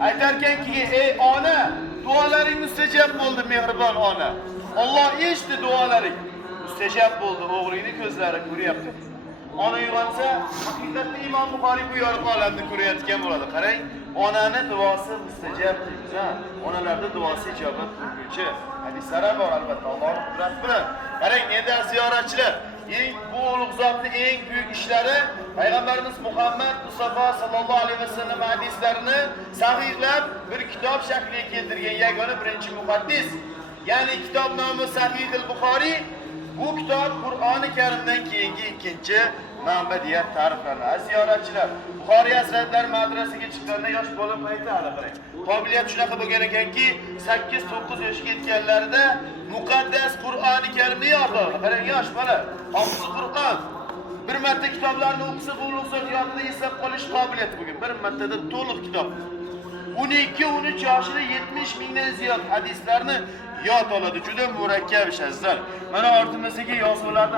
Aytarkanki, ey ona, dualaring mustajab bo'ldi, mehribon ona. Alloh eshitdi dualaring. Mustajab bo'ldi, o'g'lingning ko'zlari ko'ryapti. Ona uyg'onsa, haqiqatda Imom Buxoriy bu yorug' olamni ko'rayotgan bo'ladi. Qarang, onani duosi mustajab deymiz. Onalarning duosi ijobat qiluvchi. Hadislar bor albatta, Allohning qudrati bilan. Qarang, endi ziyoratchilar, bu ulug' zotning eng buyuk ishlari Payg'ambarimiz Muhammad Mustafa sallallohu alayhi vasallam hadislarini sahihlab bir kitob shakliga keltirgan yagona birinchi muhaddis. Ya'ni kitob nomi Sahih al-Buxoriy. Bu kitob Qur'oni Karimdan keyingi ikkinchi manba deya ta'riflanadi. Ziyoratchilar, Buxoriy hazratlari madrasaga chiqqanda yosh bola payti hali qarang. Qobiliyat shunaqa bo'lgan ekanki, 8-9 yoshga yetganlarida muqaddas Qur'oni Karimni yodladi. Qarang, yosh bola, hofiz Qur'on. Bir marta kitoblarni o'qisa, bu ulug'zot yodida eslab qolish qobiliyati bo'lgan. Bir martada to'liq kitob. 12-13 yoshida 70 mingdan ziyod hadislarni yod oladi. Juda murakkab ish azizlar. Mana ortimizdagi yozuvlarda